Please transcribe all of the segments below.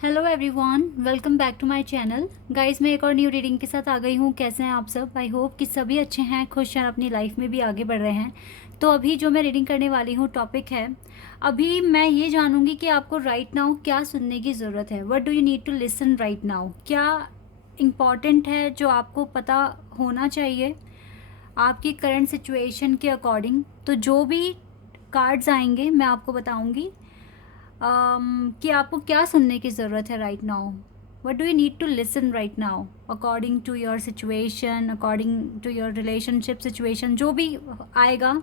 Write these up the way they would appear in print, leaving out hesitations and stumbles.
Hello everyone, welcome back to my channel. Guys, मैं एक और न्यू रीडिंग के साथ आ गई हूँ। कैसे हैं आप सब? आई होप कि सभी अच्छे हैं, खुश हैं, अपनी लाइफ में भी आगे बढ़ रहे हैं। तो अभी जो मैं रीडिंग करने वाली हूँ टॉपिक है, अभी मैं ये जानूँगी कि आपको राइट नाउ क्या सुनने की ज़रूरत है। What do you need to listen right now? क्या इम्पॉर्टेंट है जो आपको पता होना चाहिए आपकी करंट सिचुएशन के अकॉर्डिंग? तो जो भी कार्ड्स आएंगे मैं आपको बताऊंगी कि आपको क्या सुनने की ज़रूरत है right now. What do you need to listen right now according to your situation, according to your relationship situation. जो भी आएगा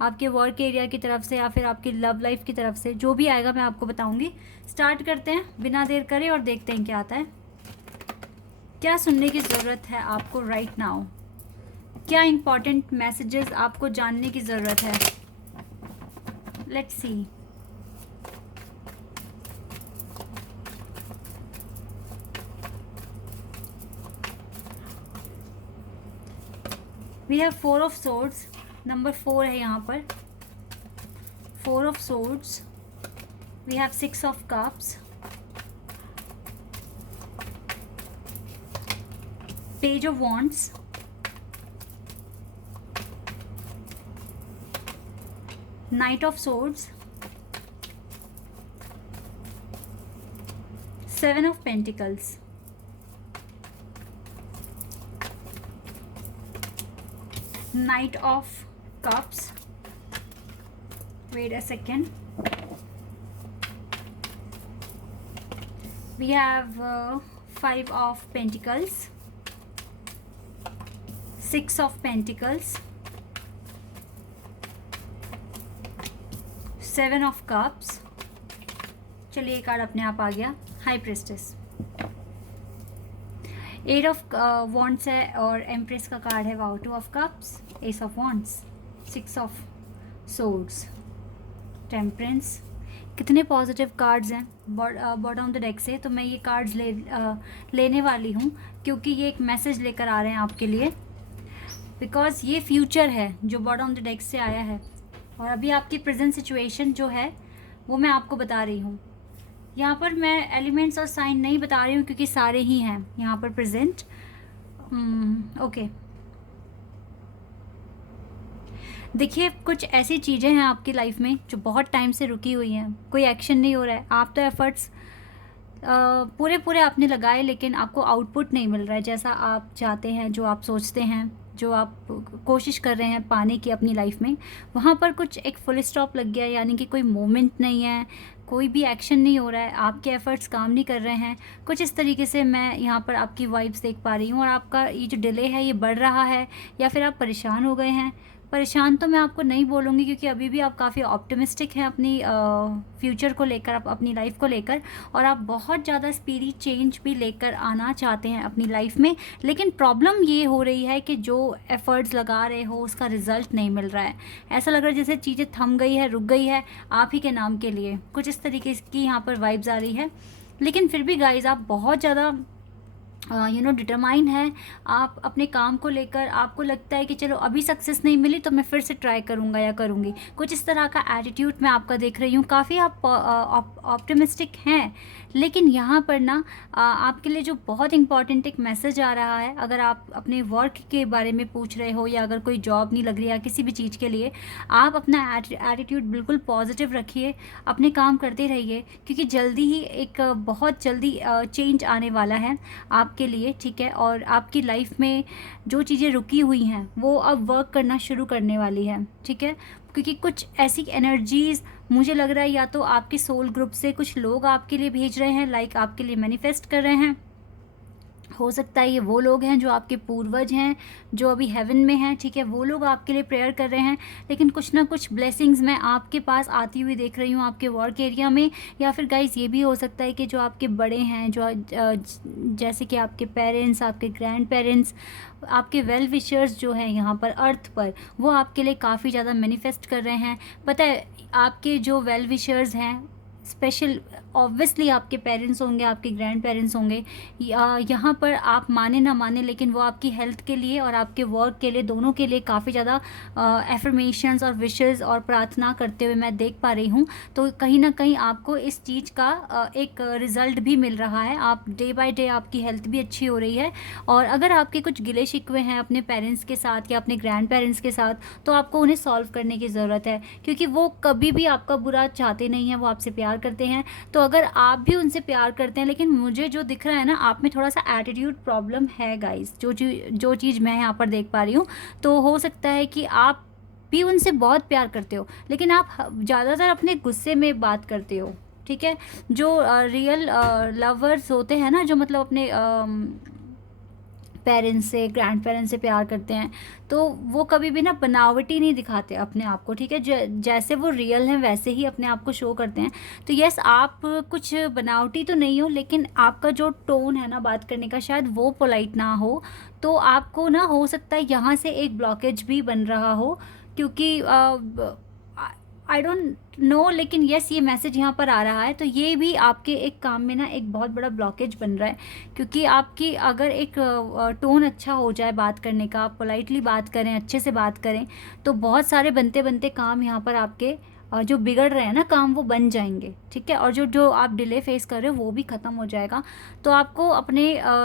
आपके वर्क एरिया की तरफ से या फिर आपकी लव लाइफ की तरफ से, जो भी आएगा मैं आपको बताऊंगी। स्टार्ट करते हैं बिना देर करे और देखते हैं क्या आता है। क्या सुनने की ज़रूरत है आपको राइट नाउ? क्या इंपॉर्टेंट मैसेजेस आपको जानने की ज़रूरत है? Let's see. We have 4 of swords. Number 4 है यहाँ पर। 4 of swords. We have 6 of cups. Page of wands. Knight of swords. 7 of pentacles. Knight of Cups. Wait a second. We have 5 of Pentacles, 6 of Pentacles, 7 of Cups. चलिए, card अपने आप आ गया। High प्रेस्टेस। 8 of wands है और empress का card है। Wow. 2 of cups, S of wands, 6 of swords, temperance. कितने positive cards हैं बॉटम ऑफ द डेक से। तो मैं ये कार्ड्स लेने वाली हूँ क्योंकि ये एक मैसेज लेकर आ रहे हैं आपके लिए। बिकॉज ये फ्यूचर है जो बॉटम ऑफ द डेक से आया है, और अभी आपकी प्रेजेंट सिचुएशन जो है वो मैं आपको बता रही हूँ। यहाँ पर मैं एलिमेंट्स और साइन नहीं बता रही हूँ क्योंकि सारे ही हैं यहाँ पर प्रेजेंट। ओके, देखिए, कुछ ऐसी चीज़ें हैं आपकी लाइफ में जो बहुत टाइम से रुकी हुई हैं। कोई एक्शन नहीं हो रहा है। आप तो एफर्ट्स पूरे पूरे आपने लगाए, लेकिन आपको आउटपुट नहीं मिल रहा है जैसा आप चाहते हैं, जो आप सोचते हैं, जो आप कोशिश कर रहे हैं पाने की अपनी लाइफ में। वहाँ पर कुछ एक फुल स्टॉप लग गया, यानी कि कोई मोमेंट नहीं है, कोई भी एक्शन नहीं हो रहा है, आपके एफर्ट्स काम नहीं कर रहे हैं। कुछ इस तरीके से मैं यहाँ पर आपकी वाइब्स देख पा रही हूँ, और आपका ये जो डिले है ये बढ़ रहा है, या फिर आप परेशान हो गए हैं। परेशान तो मैं आपको नहीं बोलूँगी क्योंकि अभी भी आप काफ़ी ऑप्टिमिस्टिक हैं अपनी फ्यूचर को लेकर, अपनी लाइफ को लेकर, और आप बहुत ज़्यादा स्पीडी चेंज भी लेकर आना चाहते हैं अपनी लाइफ में। लेकिन प्रॉब्लम ये हो रही है कि जो एफ़र्ट्स लगा रहे हो उसका रिज़ल्ट नहीं मिल रहा है। ऐसा लग रहा है जैसे चीज़ें थम गई है, रुक गई है आप ही के नाम के लिए। कुछ इस तरीके की यहाँ पर वाइब्स आ रही है। लेकिन फिर भी गाइज़, आप बहुत ज़्यादा डिटरमाइन है आप अपने काम को लेकर। आपको लगता है कि चलो अभी सक्सेस नहीं मिली तो मैं फिर से ट्राई करूँगा या करूँगी। कुछ इस तरह का एटीट्यूड मैं आपका देख रही हूँ। काफ़ी आप ऑप्टिमिस्टिक हैं, लेकिन यहाँ पर ना आपके लिए जो बहुत इंपॉर्टेंट एक मैसेज आ रहा है, अगर आप अपने वर्क के बारे में पूछ रहे हो या अगर कोई जॉब नहीं लग रही है किसी भी चीज़ के लिए, आप अपना एटीट्यूड बिल्कुल पॉजिटिव रखिए, अपने काम करते रहिए, क्योंकि जल्दी ही एक बहुत जल्दी चेंज आने वाला है आपके लिए, ठीक है। और आपकी लाइफ में जो चीज़ें रुकी हुई हैं वो अब वर्क करना शुरू करने वाली है, ठीक है। क्योंकि कुछ ऐसी एनर्जीज़ मुझे लग रहा है या तो आपके सोल ग्रुप से कुछ लोग आपके लिए भेज रहे हैं, लाइक आपके लिए मैनिफेस्ट कर रहे हैं। हो सकता है ये वो लोग हैं जो आपके पूर्वज हैं, जो अभी हेवन में हैं, ठीक है। वो लोग आपके लिए प्रेयर कर रहे हैं, लेकिन कुछ ना कुछ ब्लेसिंग्स मैं आपके पास आती हुई देख रही हूँ आपके वर्क एरिया में। या फिर गाइस, ये भी हो सकता है कि जो आपके बड़े हैं, जो जैसे कि आपके पेरेंट्स, आपके ग्रैंड पेरेंट्स, आपके वेल विशर्स जो हैं यहाँ पर अर्थ पर, वो आपके लिए काफ़ी ज़्यादा मैनिफेस्ट कर रहे हैं। पता है, आपके जो वेल विशर्स हैं स्पेशल ऑब्वियसली आपके पेरेंट्स होंगे, आपके ग्रैंड पेरेंट्स होंगे, यहाँ पर आप माने ना माने लेकिन वो आपकी हेल्थ के लिए और आपके वर्क के लिए, दोनों के लिए काफ़ी ज़्यादा एफर्मेशंस और विशेस और प्रार्थना करते हुए मैं देख पा रही हूँ। तो कहीं ना कहीं आपको इस चीज़ का एक रिज़ल्ट भी मिल रहा है। आप डे बाय डे आपकी हेल्थ भी अच्छी हो रही है। और अगर आपके कुछ गिले शिकवे हैं अपने पेरेंट्स के साथ या अपने ग्रैंड पेरेंट्स के साथ, तो आपको उन्हें सॉल्व करने की ज़रूरत है, क्योंकि वो कभी भी आपका बुरा चाहते नहीं हैं, वो आपसे प्यार करते हैं। तो अगर आप भी उनसे प्यार करते हैं, लेकिन मुझे जो दिख रहा है ना, आप में थोड़ा सा एटीट्यूड प्रॉब्लम है गाइस, जो चीज़ मैं यहाँ पर देख पा रही हूँ। तो हो सकता है कि आप भी उनसे बहुत प्यार करते हो, लेकिन आप ज़्यादातर अपने गुस्से में बात करते हो, ठीक है। जो रियल लवर्स होते हैं ना, जो मतलब अपने पेरेंट्स से, ग्रैंड पेरेंट्स से प्यार करते हैं, तो वो कभी भी ना बनावटी नहीं दिखाते अपने आप को, ठीक है। जैसे वो रियल हैं वैसे ही अपने आप को शो करते हैं। तो यस, आप कुछ बनावटी तो नहीं हो, लेकिन आपका जो टोन है ना बात करने का, शायद वो पोलाइट ना हो। तो आपको ना हो सकता है यहाँ से एक ब्लॉकेज भी बन रहा हो, क्योंकि आई डोंट नो, लेकिन यस ये मैसेज यहाँ पर आ रहा है। तो ये भी आपके एक काम में ना एक बहुत बड़ा ब्लॉकेज बन रहा है, क्योंकि आपकी अगर एक टोन अच्छा हो जाए बात करने का, आप पोलाइटली बात करें, अच्छे से बात करें, तो बहुत सारे बनते बनते काम यहाँ पर आपके जो बिगड़ रहे हैं ना काम, वो बन जाएंगे, ठीक है। और जो जो आप डिले फेस कर रहे हो वो भी ख़त्म हो जाएगा। तो आपको अपने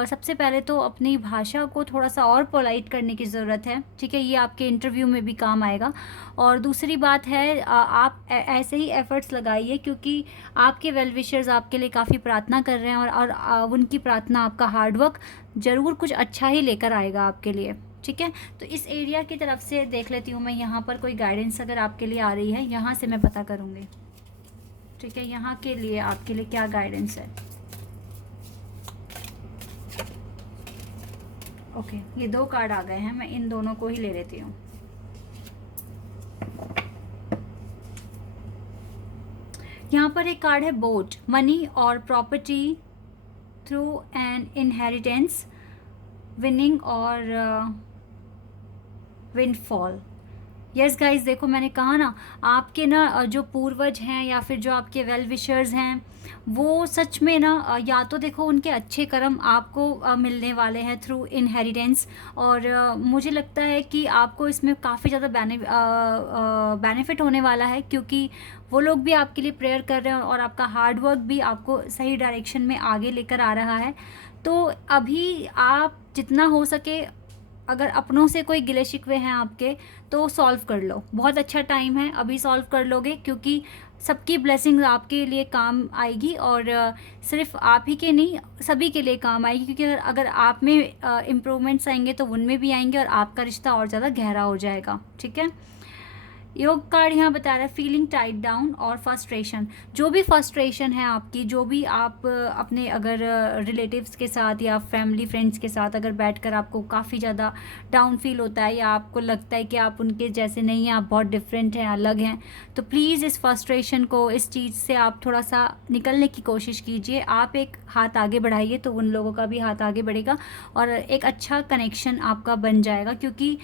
सबसे पहले तो अपनी भाषा को थोड़ा सा और पोलाइट करने की ज़रूरत है, ठीक है। ये आपके इंटरव्यू में भी काम आएगा। और दूसरी बात है, आप ऐसे ही एफ़र्ट्स लगाइए, क्योंकि आपके वेल विशर्स आपके लिए काफ़ी प्रार्थना कर रहे हैं, और उनकी प्रार्थना, आपका हार्डवर्क ज़रूर कुछ अच्छा ही लेकर आएगा आपके लिए, ठीक है। तो इस एरिया की तरफ से देख लेती हूँ मैं, यहाँ पर कोई गाइडेंस अगर आपके लिए आ रही है, यहाँ से मैं पता करूँगी, ठीक है। यहाँ के लिए आपके लिए क्या गाइडेंस है। ओके, ये 2 कार्ड आ गए हैं, मैं इन दोनों को ही ले लेती हूँ। यहाँ पर एक कार्ड है बोट, मनी और property through an inheritance, winning और विंडफॉल। यस गाइस, देखो मैंने कहा ना, आपके ना जो पूर्वज हैं या फिर जो आपके वेल विशर्स हैं, वो सच में ना या तो देखो उनके अच्छे कर्म आपको मिलने वाले हैं थ्रू इनहेरिटेंस। और मुझे लगता है कि आपको इसमें काफ़ी ज़्यादा बेनिफिट होने वाला है, क्योंकि वो लोग भी आपके लिए प्रेयर कर रहे हैं और आपका हार्डवर्क भी आपको सही डायरेक्शन में आगे लेकर आ रहा है। तो अभी आप जितना हो सके, अगर अपनों से कोई गिले शिकवे हैं आपके, तो सॉल्व कर लो। बहुत अच्छा टाइम है, अभी सॉल्व कर लोगे, क्योंकि सबकी ब्लेसिंग्स आपके लिए काम आएगी। और सिर्फ आप ही के नहीं, सभी के लिए काम आएगी, क्योंकि अगर आप में इम्प्रूवमेंट्स आएंगे तो उनमें भी आएंगे, और आपका रिश्ता और ज़्यादा गहरा हो जाएगा, ठीक है। योग कार्ड यहाँ बता रहा है फीलिंग टाइट डाउन और फ्रस्ट्रेशन। जो भी फ्रस्ट्रेशन है आपकी, जो भी आप अपने अगर रिलेटिव्स के साथ या फैमिली फ्रेंड्स के साथ अगर बैठकर आपको काफ़ी ज़्यादा डाउन फील होता है, या आपको लगता है कि आप उनके जैसे नहीं हैं, आप बहुत डिफरेंट हैं, अलग हैं, तो प्लीज़ इस फ्रस्ट्रेशन को, इस चीज़ से आप थोड़ा सा निकलने की कोशिश कीजिए। आप एक हाथ आगे बढ़ाइए तो उन लोगों का भी हाथ आगे बढ़ेगा, और एक अच्छा कनेक्शन आपका बन जाएगा। क्योंकि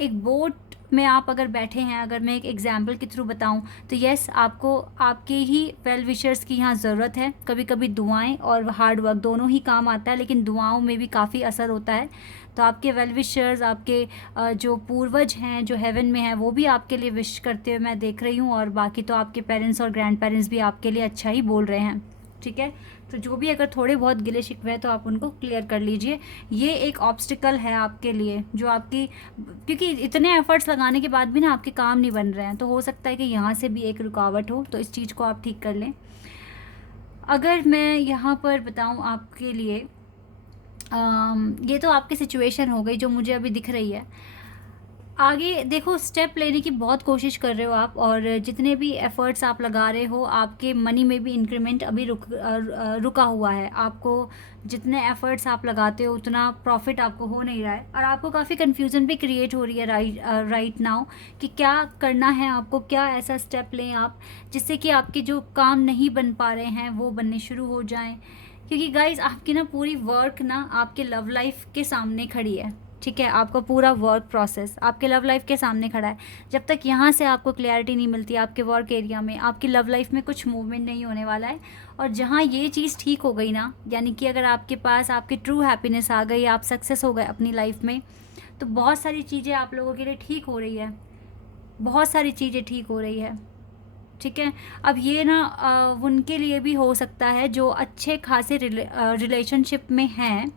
एक बोट में आप अगर बैठे हैं, अगर मैं एक एग्जाम्पल के थ्रू बताऊं, तो यस, आपको आपके ही वेल विशर्स की यहाँ ज़रूरत है। कभी कभी दुआएं और हार्ड वर्क दोनों ही काम आता है, लेकिन दुआओं में भी काफ़ी असर होता है। तो आपके वेल विशर्स, आपके जो पूर्वज हैं, जो हेवन में हैं, वो भी आपके लिए विश करते हुए मैं देख रही हूँ। और बाकी तो आपके पेरेंट्स और ग्रैंड पेरेंट्स भी आपके लिए अच्छा ही बोल रहे हैं, ठीक है। तो जो भी अगर थोड़े बहुत गिले शिकवे हैं, तो आप उनको क्लियर कर लीजिए। ये एक ऑब्स्टिकल है आपके लिए, जो आपकी, क्योंकि इतने एफर्ट्स लगाने के बाद भी ना आपके काम नहीं बन रहे हैं, तो हो सकता है कि यहाँ से भी एक रुकावट हो, तो इस चीज़ को आप ठीक कर लें। अगर मैं यहाँ पर बताऊँ आपके लिए, ये तो आपकी सिचुएशन हो गई जो मुझे अभी दिख रही है। आगे देखो, स्टेप लेने की बहुत कोशिश कर रहे हो आप, और जितने भी एफ़र्ट्स आप लगा रहे हो, आपके मनी में भी इंक्रीमेंट अभी रुका हुआ है। आपको जितने एफ़र्ट्स आप लगाते हो उतना प्रॉफिट आपको हो नहीं रहा है, और आपको काफ़ी कन्फ्यूज़न भी क्रिएट हो रही है राइट नाउ, कि क्या करना है आपको, क्या ऐसा स्टेप लें आप जिससे कि आपके जो काम नहीं बन पा रहे हैं वो बनने शुरू हो जाएं। क्योंकि गाइज़, आपकी ना पूरी वर्क ना आपके लव लाइफ के सामने खड़ी है, ठीक है, आपका पूरा वर्क प्रोसेस आपके लव लाइफ के सामने खड़ा है। जब तक यहाँ से आपको क्लैरिटी नहीं मिलती आपके वर्क एरिया में, आपकी लव लाइफ में कुछ मूवमेंट नहीं होने वाला है। और जहाँ ये चीज़ ठीक हो गई ना, यानी कि अगर आपके पास आपकी ट्रू हैप्पीनेस आ गई, आप सक्सेस हो गए अपनी लाइफ में, तो बहुत सारी चीज़ें आप लोगों के लिए ठीक हो रही है, बहुत सारी चीज़ें ठीक हो रही है। ठीक है, अब ये ना उनके लिए भी हो सकता है जो अच्छे खासे रिलेशनशिप में हैं,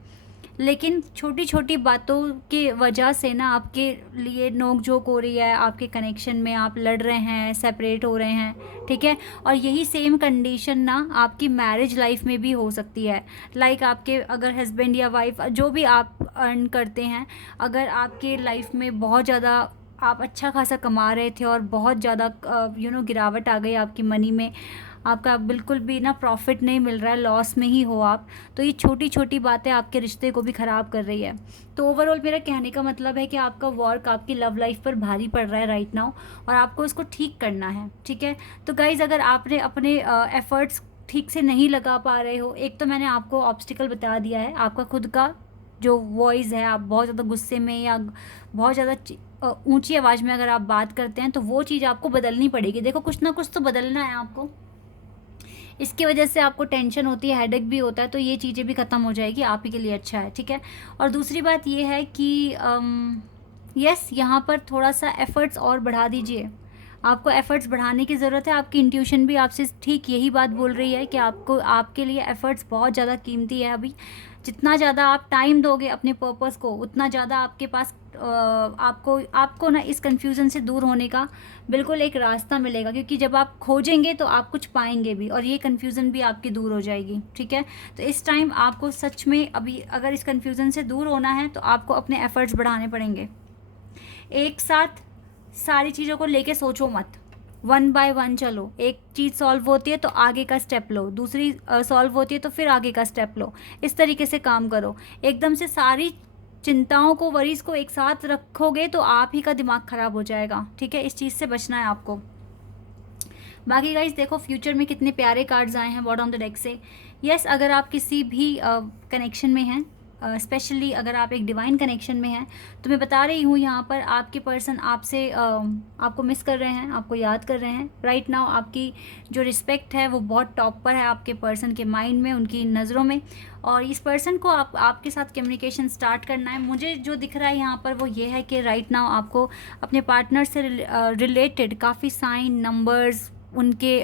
लेकिन छोटी छोटी बातों की वजह से ना आपके लिए नोक झोंक हो रही है, आपके कनेक्शन में आप लड़ रहे हैं, सेपरेट हो रहे हैं। ठीक है, और यही सेम कंडीशन ना आपकी मैरिज लाइफ में भी हो सकती है। लाइक आपके अगर हस्बैंड या वाइफ जो भी आप अर्न करते हैं, अगर आपके लाइफ में बहुत ज़्यादा आप अच्छा खासा कमा रहे थे और बहुत ज़्यादा गिरावट आ गई आपकी मनी में, आपका बिल्कुल भी ना प्रॉफिट नहीं मिल रहा है, लॉस में ही हो आप, तो ये छोटी छोटी बातें आपके रिश्ते को भी ख़राब कर रही है। तो ओवरऑल मेरा कहने का मतलब है कि आपका वर्क आपकी लव लाइफ पर भारी पड़ रहा है राइट नाउ, और आपको इसको ठीक करना है। ठीक है, तो गाइज़ अगर आपने अपने एफ़र्ट्स ठीक से नहीं लगा पा रहे हो, एक तो मैंने आपको ऑब्स्टिकल बता दिया है, आपका खुद का जो वॉइस है, आप बहुत ज़्यादा गुस्से में या बहुत ज़्यादा ऊंची आवाज़ में अगर आप बात करते हैं, तो वो चीज़ आपको बदलनी पड़ेगी। देखो कुछ ना कुछ तो बदलना है आपको, इसकी वजह से आपको टेंशन होती है, हेडेक भी होता है, तो ये चीज़ें भी ख़त्म हो जाएगी, आप ही के लिए अच्छा है। ठीक है, और दूसरी बात ये है कि यस यहाँ पर थोड़ा सा एफ़र्ट्स और बढ़ा दीजिए, आपको एफ़र्ट्स बढ़ाने की ज़रूरत है। आपकी इंट्यूशन भी आपसे ठीक यही बात बोल रही है कि आपको आपके लिए एफ़र्ट्स बहुत ज़्यादा कीमती है अभी। जितना ज़्यादा आप टाइम दोगे अपने पर्पस को, उतना ज़्यादा आपके पास आपको ना इस कन्फ्यूज़न से दूर होने का बिल्कुल एक रास्ता मिलेगा, क्योंकि जब आप खोजेंगे तो आप कुछ पाएंगे भी, और ये कन्फ्यूज़न भी आपकी दूर हो जाएगी। ठीक है, तो इस टाइम आपको सच में अभी अगर इस कन्फ्यूज़न से दूर होना है तो आपको अपने एफ़र्ट्स बढ़ाने पड़ेंगे। एक साथ सारी चीज़ों को लेके सोचो मत, वन बाय वन चलो। एक चीज़ सॉल्व होती है तो आगे का स्टेप लो, दूसरी सॉल्व होती है तो फिर आगे का स्टेप लो, इस तरीके से काम करो। एकदम से सारी चिंताओं को, वरीज को एक साथ रखोगे तो आप ही का दिमाग ख़राब हो जाएगा। ठीक है, इस चीज़ से बचना है आपको। बाकी गाइज देखो फ्यूचर में कितने प्यारे कार्ड्स आए हैं बॉटम ऑफ द डेक से। यस, अगर आप किसी भी कनेक्शन में हैं, स्पेशली अगर आप एक डिवाइन कनेक्शन में हैं, तो मैं बता रही हूँ यहाँ पर आपके पर्सन आपसे आपको मिस कर रहे हैं, आपको याद कर रहे हैं राइट नाउ। आपकी जो रिस्पेक्ट है वो बहुत टॉप पर है आपके पर्सन के माइंड में, उनकी नज़रों में, और इस पर्सन को आपके साथ कम्युनिकेशन स्टार्ट करना है। मुझे जो दिख रहा है यहाँ पर वो ये है कि राइट नाउ आपको अपने पार्टनर से रिलेटेड काफ़ी साइन, नंबर्स, उनके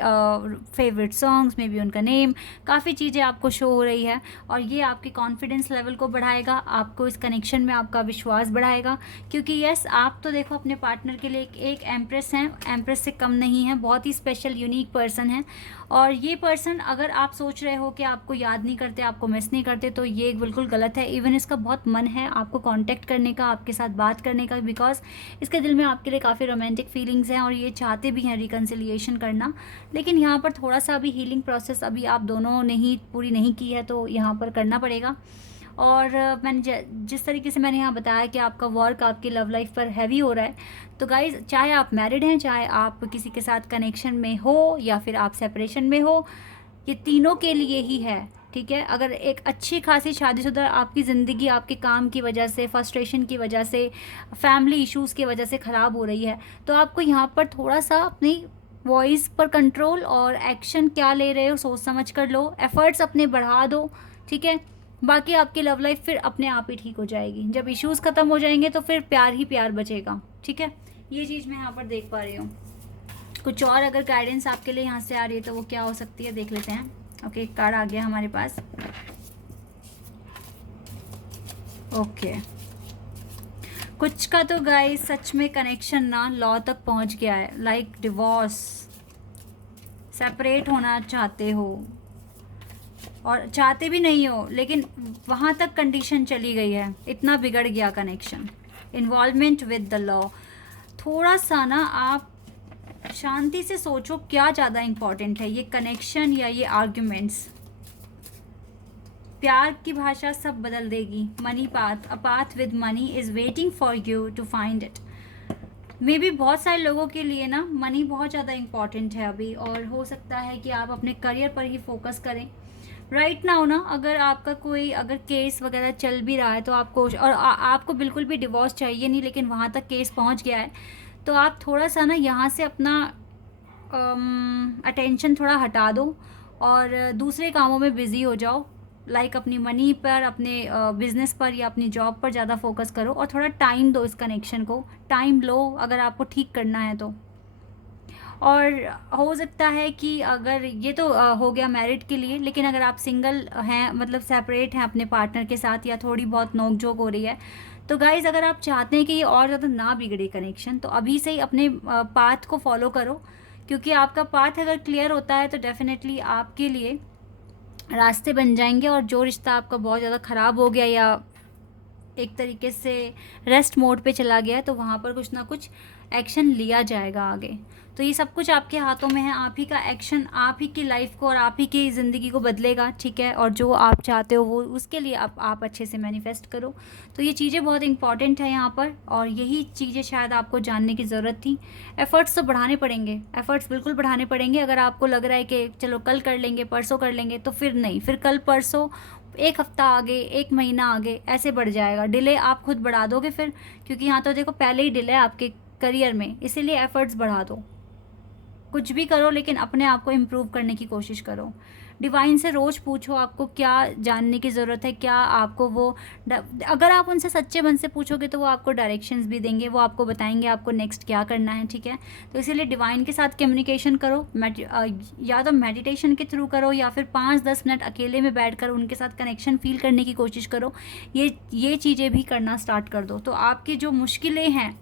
फेवरेट सॉन्ग्स में भी उनका नेम, काफ़ी चीज़ें आपको शो हो रही है, और ये आपके कॉन्फिडेंस लेवल को बढ़ाएगा, आपको इस कनेक्शन में आपका विश्वास बढ़ाएगा। क्योंकि यस, आप तो देखो अपने पार्टनर के लिए एक एम्प्रेस हैं, एम्प्रेस से कम नहीं है, बहुत ही स्पेशल यूनिक पर्सन है। और ये पर्सन अगर आप सोच रहे हो कि आपको याद नहीं करते, आपको मिस नहीं करते, तो ये बिल्कुल गलत है। इवन इसका बहुत मन है आपको कांटेक्ट करने का, आपके साथ बात करने का, बिकॉज इसके दिल में आपके लिए काफ़ी रोमांटिक फीलिंग्स हैं और ये चाहते भी हैं रिकन्सिलिएशन करना। लेकिन यहाँ पर थोड़ा सा अभी हीलिंग प्रोसेस अभी आप दोनों ने ही पूरी नहीं की है, तो यहाँ पर करना पड़ेगा। और मैंने जिस तरीके से मैंने यहाँ बताया कि आपका वर्क आपकी लव लाइफ पर हैवी हो रहा है, तो गाइज़ चाहे आप मैरिड हैं, चाहे आप किसी के साथ कनेक्शन में हो, या फिर आप सेपरेशन में हो, ये तीनों के लिए ही है। ठीक है, अगर एक अच्छी खासी शादीशुदा आपकी ज़िंदगी आपके काम की वजह से, फ्रस्ट्रेशन की वजह से, फैमिली इश्यूज़ की वजह से ख़राब हो रही है, तो आपको यहाँ पर थोड़ा सा अपनी वॉइस पर कंट्रोल और एक्शन क्या ले रहे हो सोच समझ कर लो, एफ़र्ट्स अपने बढ़ा दो। ठीक है, बाकी आपकी लव लाइफ फिर अपने आप ही ठीक हो जाएगी। जब इश्यूज़ ख़त्म हो जाएंगे तो फिर प्यार ही प्यार बचेगा। ठीक है, ये चीज़ मैं यहाँ पर देख पा रही हूँ। कुछ और अगर गाइडेंस आपके लिए यहाँ से आ रही है तो वो क्या हो सकती है, देख लेते हैं। ओके, एक कार्ड आ गया हमारे पास। ओके, कुछ का तो गाइस सच में कनेक्शन ना लॉ तक पहुँच गया है, लाइक डिवोर्स, सेपरेट होना चाहते हो, और चाहते भी नहीं हो लेकिन वहाँ तक कंडीशन चली गई है, इतना बिगड़ गया connection. Involvement with the law, थोड़ा सा ना आप शांति से सोचो क्या ज़्यादा इम्पॉर्टेंट है, ये कनेक्शन या ये आर्ग्यूमेंट्स। प्यार की भाषा सब बदल देगी। Money path, a path with money is waiting for you to find it. Maybe बहुत सारे लोगों के लिए ना मनी बहुत ज़्यादा इम्पॉर्टेंट है अभी, और हो सकता है कि आप अपने करियर पर ही फोकस करें। राइट नाउ ना, अगर आपका कोई अगर केस वगैरह चल भी रहा है तो आपको और आपको बिल्कुल भी डिवोर्स चाहिए नहीं, लेकिन वहाँ तक केस पहुँच गया है, तो आप थोड़ा सा ना यहाँ से अपना अटेंशन थोड़ा हटा दो और दूसरे कामों में बिज़ी हो जाओ। लाइक अपनी मनी पर, अपने बिजनेस पर या अपनी जॉब पर ज़्यादा फोकस करो और थोड़ा टाइम दो इस कनेक्शन को, टाइम लो अगर आपको ठीक करना है तो। और हो सकता है कि अगर ये तो हो गया मैरिड के लिए, लेकिन अगर आप सिंगल हैं, मतलब सेपरेट हैं अपने पार्टनर के साथ या थोड़ी बहुत नोक झोंक हो रही है, तो गाइज़ अगर आप चाहते हैं कि ये और ज़्यादा ना बिगड़े कनेक्शन, तो अभी से ही अपने पाथ को फॉलो करो, क्योंकि आपका पाथ अगर क्लियर होता है तो डेफिनेटली आपके लिए रास्ते बन जाएंगे। और जो रिश्ता आपका बहुत ज़्यादा ख़राब हो गया या एक तरीके से रेस्ट मोड पे चला गया है, तो वहाँ पर कुछ ना कुछ एक्शन लिया जाएगा आगे। तो ये सब कुछ आपके हाथों में है, आप ही का एक्शन आप ही की लाइफ को और आप ही की ज़िंदगी को बदलेगा, ठीक है। और जो आप चाहते हो वो उसके लिए आप अच्छे से मैनिफेस्ट करो। तो ये चीज़ें बहुत इंपॉर्टेंट है यहाँ पर, और यही चीज़ें शायद आपको जानने की ज़रूरत थी। एफ़र्ट्स तो बढ़ाने पड़ेंगे, एफ़र्ट्स बिल्कुल बढ़ाने पड़ेंगे। अगर आपको लग रहा है कि चलो कल कर लेंगे, परसों कर लेंगे, तो फिर नहीं, फिर कल परसों एक हफ्ता आगे, एक महीना आगे, ऐसे बढ़ जाएगा। डिले आप खुद बढ़ा दोगे फिर, क्योंकि यहाँ तो देखो पहले ही डिले है आपके करियर में, इसीलिए एफ़र्ट्स बढ़ा दो। कुछ भी करो लेकिन अपने आप को इम्प्रूव करने की कोशिश करो। डिवाइन से रोज़ पूछो आपको क्या जानने की ज़रूरत है, क्या आपको वो अगर आप उनसे सच्चे मन से पूछोगे तो वो आपको डायरेक्शंस भी देंगे, वो आपको बताएंगे आपको नेक्स्ट क्या करना है, ठीक है। तो इसीलिए डिवाइन के साथ कम्युनिकेशन करो, या तो मेडिटेशन के थ्रू करो या फिर 5-10 मिनट अकेले में बैठकर उनके साथ कनेक्शन फील करने की कोशिश करो। ये चीज़ें भी करना स्टार्ट कर दो, तो आपकी जो मुश्किलें हैं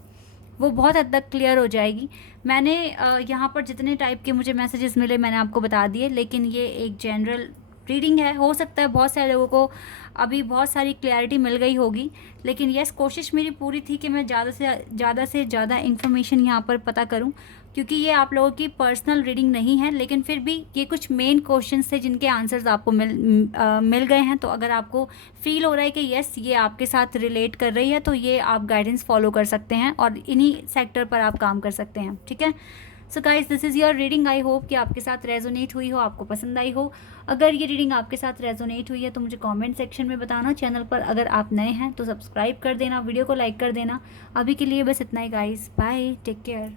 वो बहुत हद तक क्लियर हो जाएगी। मैंने यहाँ पर जितने टाइप के मुझे मैसेजेस मिले मैंने आपको बता दिए, लेकिन ये एक जनरल रीडिंग है। हो सकता है बहुत सारे लोगों को अभी बहुत सारी क्लैरिटी मिल गई होगी, लेकिन यस, कोशिश मेरी पूरी थी कि मैं ज़्यादा से ज़्यादा इन्फॉर्मेशन यहाँ पर पता करूँ, क्योंकि ये आप लोगों की पर्सनल रीडिंग नहीं है, लेकिन फिर भी ये कुछ मेन क्वेश्चंस थे जिनके आंसर्स आपको मिल गए हैं। तो अगर आपको फील हो रहा है कि यस ये आपके साथ रिलेट कर रही है, तो ये आप गाइडेंस फॉलो कर सकते हैं और इन्हीं सेक्टर पर आप काम कर सकते हैं, ठीक है। So guys, this is your reading. I hope कि आपके साथ रेजोनेट हुई हो, आपको पसंद आई हो। अगर ये रीडिंग आपके साथ रेजोनेट हुई है तो मुझे कमेंट सेक्शन में बताना। चैनल पर अगर आप नए हैं तो सब्सक्राइब कर देना, वीडियो को लाइक कर देना। अभी के लिए बस इतना ही गाइस, बाय, टेक केयर।